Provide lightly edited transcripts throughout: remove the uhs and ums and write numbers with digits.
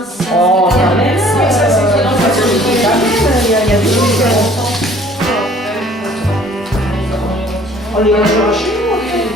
Oh, mais ça c'est bien, il y a des choses qui sont... On les mangera chez nous après.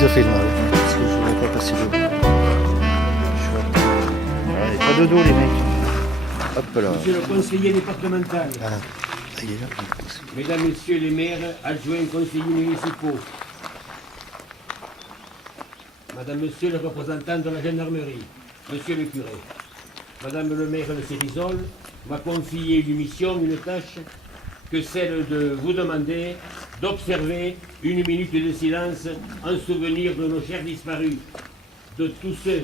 Je filme, parce que je ne voulais pas passer de dos. Allez, pas de dos les mecs. Hop là. Monsieur le conseiller départemental, Ah, ça y est là. mesdames, messieurs les maires, adjoints, conseillers municipaux, madame, monsieur le représentant de la gendarmerie, monsieur le curé, madame le maire de Cérisol m'a confié une mission, une tâche, que celle de vous demander d'observer une minute de silence en souvenir de nos chers disparus, de tous ceux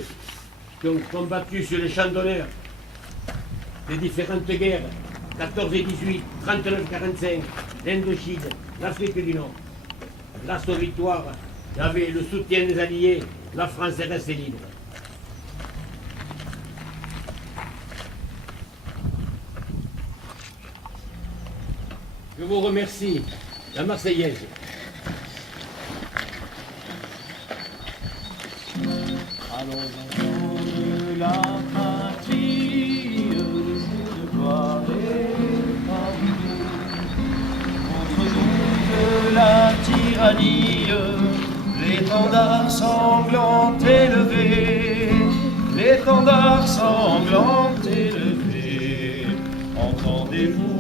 qui ont combattu sur les champs d'honneur des différentes guerres, 14 et 18, 39-45, l'Indochine, l'Afrique du Nord. Grâce aux victoires, et avec le soutien des Alliés, la France est restée libre. Je vous remercie. La Marseillaise. Allons enfants de la patrie, le jour de gloire est parmi nous. Contre nous de la tyrannie, l'étendard sanglant élevé, l'étendard sanglant élevé. Entendez-vous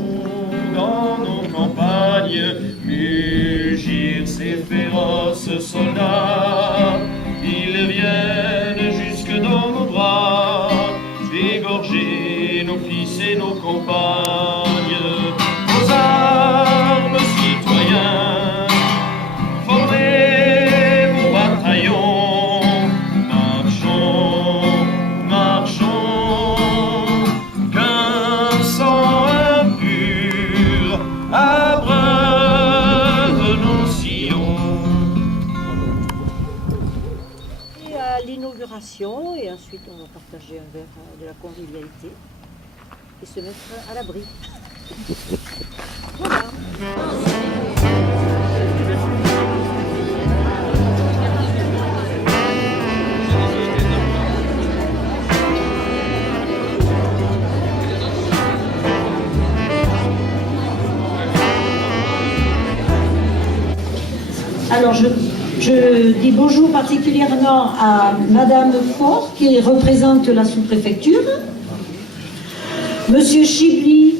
dans nos campagnes mugir ces féroces soldats? Ils viennent jusque dans nos bras, égorger nos fils et nos compagnes. Aux armes, citoyens, formez vos bataillons. Marchons, marchons, qu'un sang impur abreuve nos sillons. Et à l'inauguration, et ensuite on va partager un verre de la convivialité et se mettre à l'abri. Voilà. Alors je dis bonjour particulièrement à Madame Faure qui représente la sous-préfecture, Monsieur Chibli,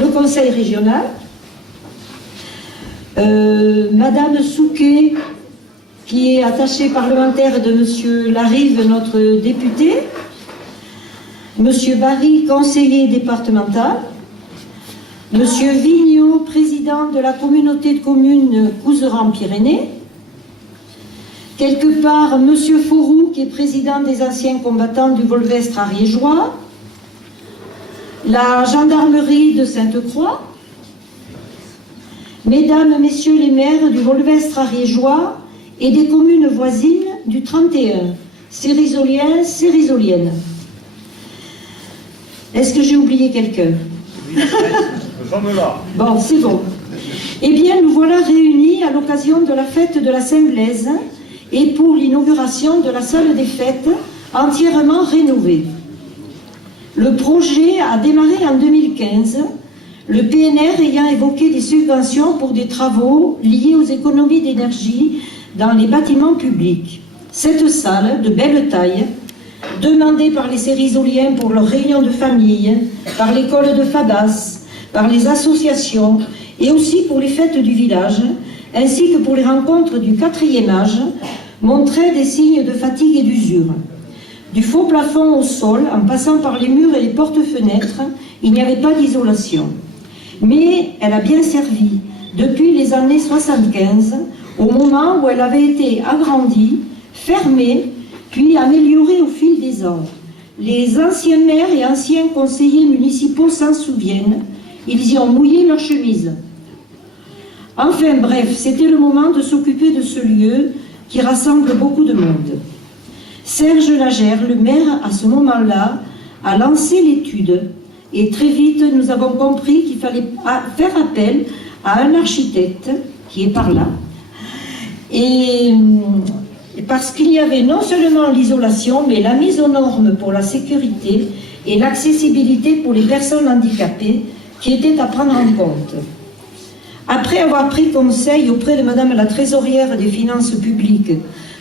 le conseil régional, Madame Souquet, qui est attaché parlementaire de M. Larive, notre député, M. Barry, conseiller départemental, M. Vigneault, président de la communauté de communes Couserans-Pyrénées, quelque part M. Fourou, qui est président des anciens combattants du Volvestre ariégeois, la gendarmerie de Sainte-Croix, Mesdames, Messieurs les maires du Volvestre ariégeois et des communes voisines du 31, Cérisoliens, Cérisoliennes. Est-ce que j'ai oublié quelqu'un? Bon, c'est bon. Eh bien, nous voilà réunis à l'occasion de la fête de la Saint-Blaise et pour l'inauguration de la salle des fêtes entièrement rénovée. Le projet a démarré en 2015, le PNR ayant évoqué des subventions pour des travaux liés aux économies d'énergie dans les bâtiments publics. Cette salle, de belle taille, demandée par les Cérisoliens pour leurs réunions de famille, par l'école de Fabas, par les associations et aussi pour les fêtes du village, ainsi que pour les rencontres du 4e âge, montrait des signes de fatigue et d'usure. Du faux plafond au sol, en passant par les murs et les portes-fenêtres, il n'y avait pas d'isolation. Mais elle a bien servi depuis les années 75, au moment où elle avait été agrandie, fermée, puis améliorée au fil des ans. Les anciens maires et anciens conseillers municipaux s'en souviennent, ils y ont mouillé leurs chemises. Enfin bref, c'était le moment de s'occuper de ce lieu qui rassemble beaucoup de monde. Serge Lagère, le maire, à ce moment-là, a lancé l'étude et très vite nous avons compris qu'il fallait faire appel à un architecte qui est par là, et parce qu'il y avait non seulement l'isolation, mais la mise aux normes pour la sécurité et l'accessibilité pour les personnes handicapées qui étaient à prendre en compte. Après avoir pris conseil auprès de Madame la trésorière des finances publiques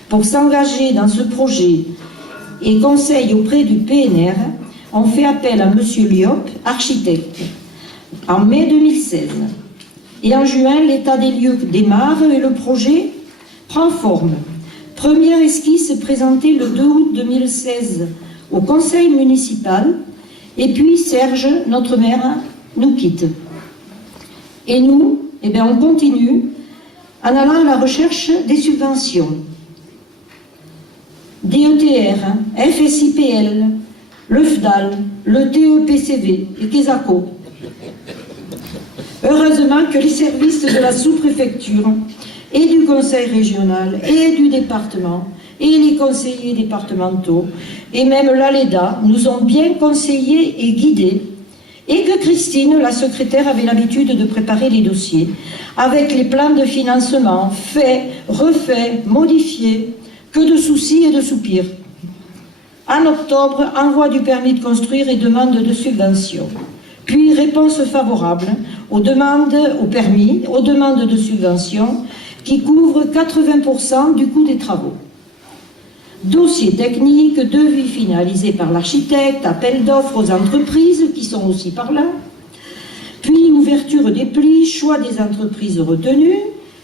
pour s'engager dans ce projet et conseil auprès du PNR, on fait appel à M. Liop, architecte, en mai 2016. Et en juin, l'état des lieux démarre et le projet prend forme. Première esquisse présentée le 2 août 2016 au conseil municipal, et puis Serge, notre maire, nous quitte. Et nous, eh bien, on continue en allant à la recherche des subventions. DETR, FSIPL, le FDAL, le TEPCV et Quesaco. Heureusement que les services de la sous-préfecture et du conseil régional et du département et les conseillers départementaux et même l'ALEDA nous ont bien conseillés et guidés, et que Christine, la secrétaire, avait l'habitude de préparer les dossiers avec les plans de financement faits, refaits, modifiés, que de soucis et de soupirs. En octobre, envoi du permis de construire et demande de subvention. Puis réponse favorable aux demandes, au permis, aux demandes de subvention qui couvrent 80% du coût des travaux. Dossier technique, devis finalisé par l'architecte, appel d'offres aux entreprises qui sont aussi par là, puis ouverture des plis, choix des entreprises retenues,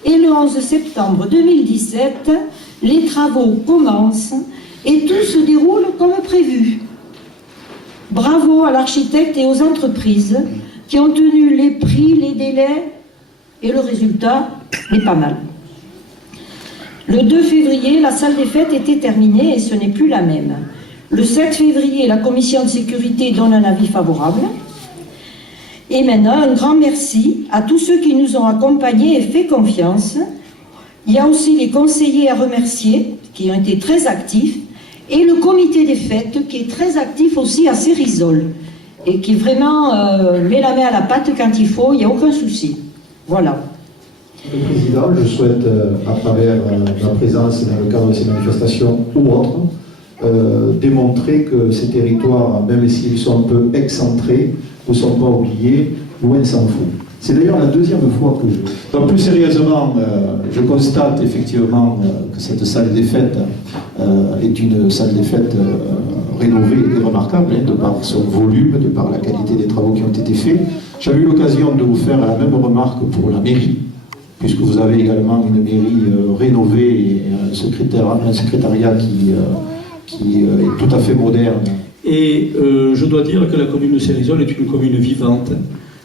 et le 11 septembre 2017, les travaux commencent et tout se déroule comme prévu. Bravo à l'architecte et aux entreprises qui ont tenu les prix, les délais, et le résultat est pas mal. Le 2 février, la salle des fêtes était terminée et ce n'est plus la même. Le 7 février, la commission de sécurité donne un avis favorable. Et maintenant, un grand merci à tous ceux qui nous ont accompagnés et fait confiance. Il y a aussi les conseillers à remercier, qui ont été très actifs, et le comité des fêtes, qui est très actif aussi à Cérisol, et qui vraiment met la main à la pâte quand il faut, il n'y a aucun souci. Voilà. Le Président, je souhaite, à travers ma présence dans le cadre de ces manifestations ou autres, démontrer que ces territoires, même s'ils sont un peu excentrés, ne sont pas oubliés, loin s'en faut. C'est d'ailleurs la deuxième fois que je... Donc plus sérieusement, je constate effectivement que cette salle des fêtes est une salle des fêtes rénovée et remarquable, de par son volume, de par la qualité des travaux qui ont été faits. J'avais eu l'occasion de vous faire la même remarque pour la mairie. puisque vous avez également une mairie rénovée et un secrétariat qui est tout à fait moderne. Et je dois dire que la commune de Cérizol est une commune vivante.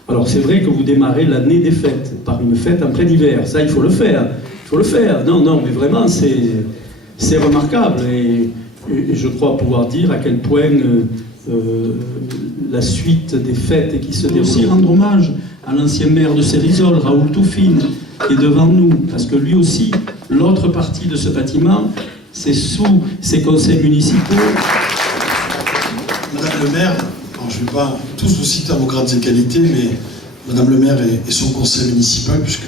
Alors c'est vrai que vous démarrez l'année des fêtes, par une fête en plein hiver, ça il faut le faire. Il faut le faire, non, mais vraiment c'est remarquable. Et je crois pouvoir dire à quel point la suite des fêtes qui se déroulent. Aussi rendre hommage à l'ancien maire de Cérizol, Raoul Touffine, qui est devant nous, parce que lui aussi, l'autre partie de ce bâtiment, c'est sous ses conseils municipaux. Madame le maire, alors je ne vais pas tous vous citer à vos grades et qualités, mais Madame le maire et son conseil municipal, puisque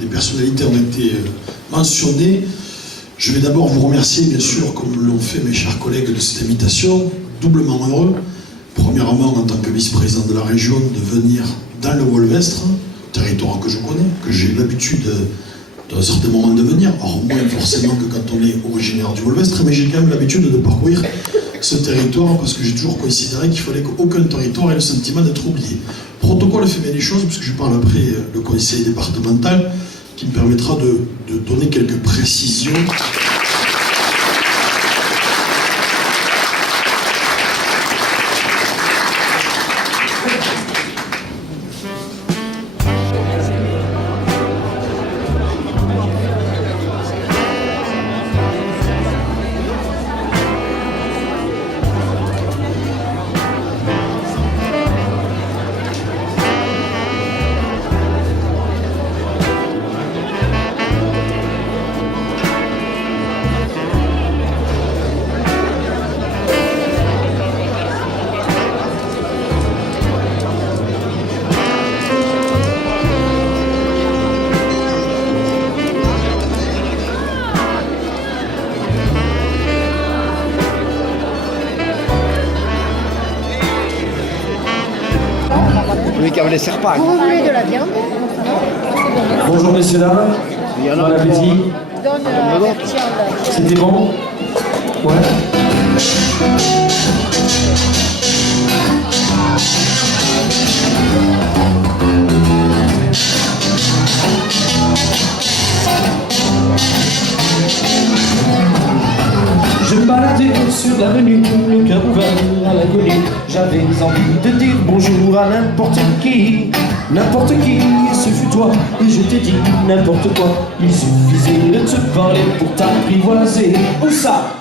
les personnalités ont été mentionnées. Je vais d'abord vous remercier, bien sûr, comme l'ont fait mes chers collègues de cette invitation, doublement heureux. Premièrement, en tant que vice-président de la région, de venir dans le Wolvestre, territoire que je connais, que j'ai l'habitude d'un certain moment de venir, or moins forcément que quand on est originaire du Wolvestre, mais j'ai quand même l'habitude de parcourir ce territoire parce que j'ai toujours considéré qu'il fallait qu'aucun territoire ait le sentiment d'être oublié. Le protocole fait bien les choses, puisque je parle après le conseil départemental, qui me permettra de donner quelques précisions. Oui, qui les sert pas. Vous voulez de la viande? Bonjour messieurs, dames. Il y en Bon a appétit. Donne la viande. C'était bon? Ouais. Je me baladais sur l'avenue, le cœur ouvert à l'inconnu. J'avais envie de dire bonjour à n'importe qui. N'importe qui, ce fut toi, et je t'ai dit n'importe quoi. Il suffisait de te parler pour t'apprivoiser. Où ça?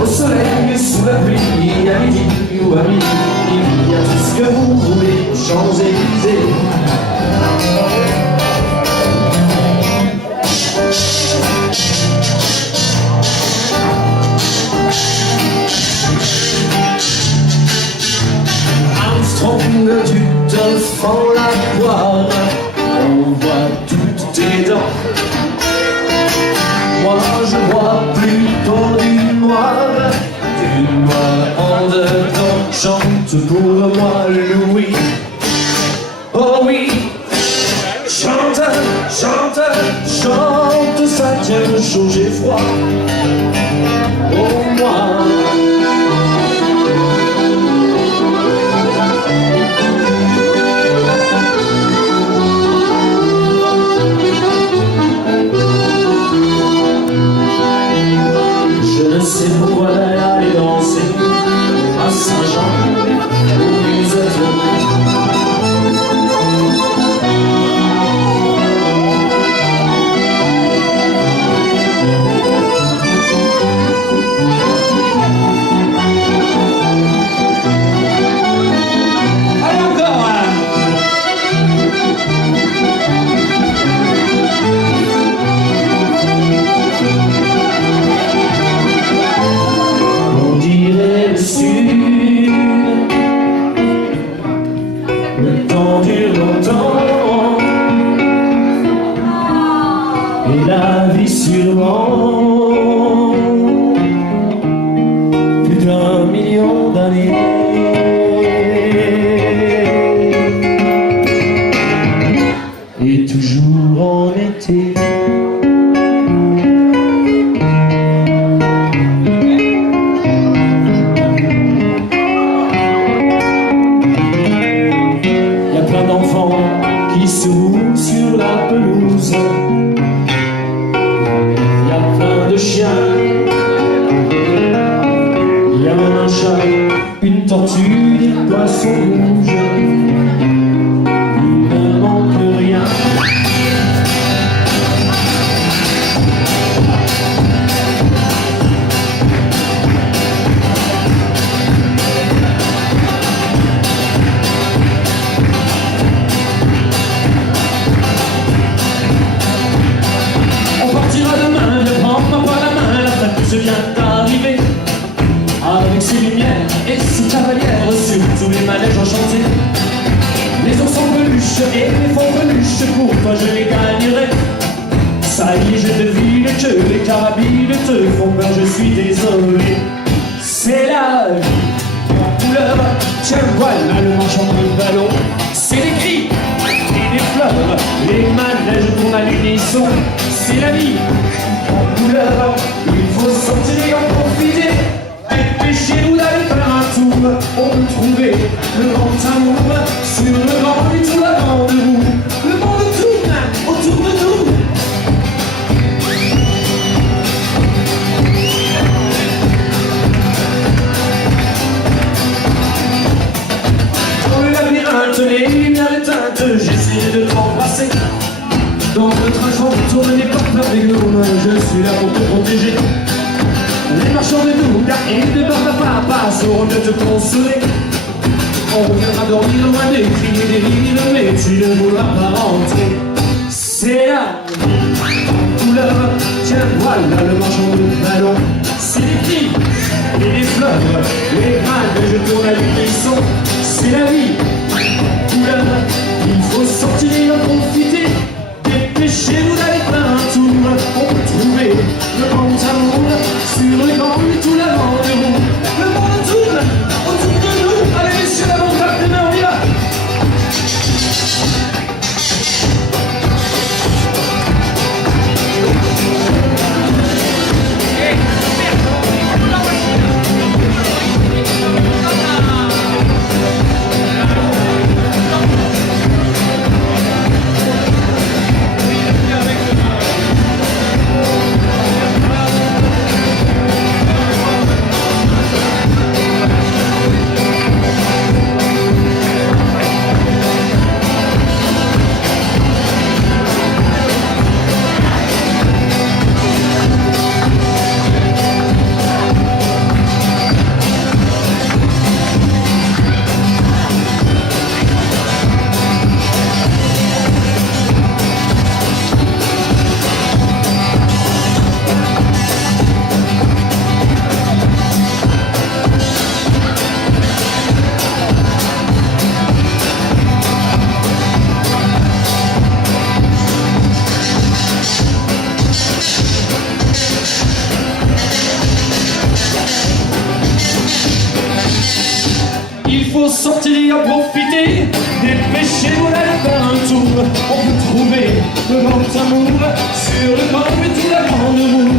Au soleil, sous la pluie, à midi ou à minuit, il y a tout ce que vous voulez, Champs-Élysées. Armstrong, tu te fends la poire, on voit toutes tes dents. Moi je vois plutôt du noir en dedans. Chante pour moi Louis, oh oui. Chante, chante, chante, ça tient chaud, j'ai froid. Oh moi. Je ne sais pourquoi aller danser à Saint-Jean ou Musette. Allez encore hein. On dirait le sud, le temps dure longtemps, et la vie sûrement plus d'1 million d'années. Et toujours en été. sont rouges. Il ne manque rien. On partira demain, ne prends pas la main, la fête vient d'arriver. Avec ses lumières et ses cavalières sur tous les manèges enchantés. Les ours en peluche et les faux peluches, pour toi je les gagnerai. Ça y est, je devine que les carabines te font peur, je suis désolé. C'est la vie en couleur, tiens voilà le marchand de ballon. C'est des cris et des fleurs, les manèges tournent à l'unisson. C'est la vie en couleur, il faut sortir et en profiter. Dépêchez-nous d'aller faire un tour, on peut trouver le grand amour sur le grand et tout la grande roue. Le monde tourne autour de nous. Dans le labyrinthe, les lumières éteintes, j'essaie de t'embrasser. Dans le train tourne les portes avec nous, je suis là pour te protéger. Les marchands de Douda et de Barbapapa sauront de te consoler. On reviendra dormir loin des cris et des rires, mais tu ne voudras pas rentrer. C'est la vie en couleur, tiens voilà le marchand de ballon. C'est les cris et les fleurs, les vagues, je tourne à l'unisson. C'est la vie en couleur, il faut sortir et en profiter. Dépêchez-vous d'aller faire un tour, on peut trouver le grand amour sur le grand et tout l'avant de roue. Le monde tourne autour de nous. Allez messieurs, l'avant de demain, on y va. Sortir, en profiter, dépêchez-vous d'aller faire un tour. On peut trouver le grand amour sur le grand et tout la grande roue.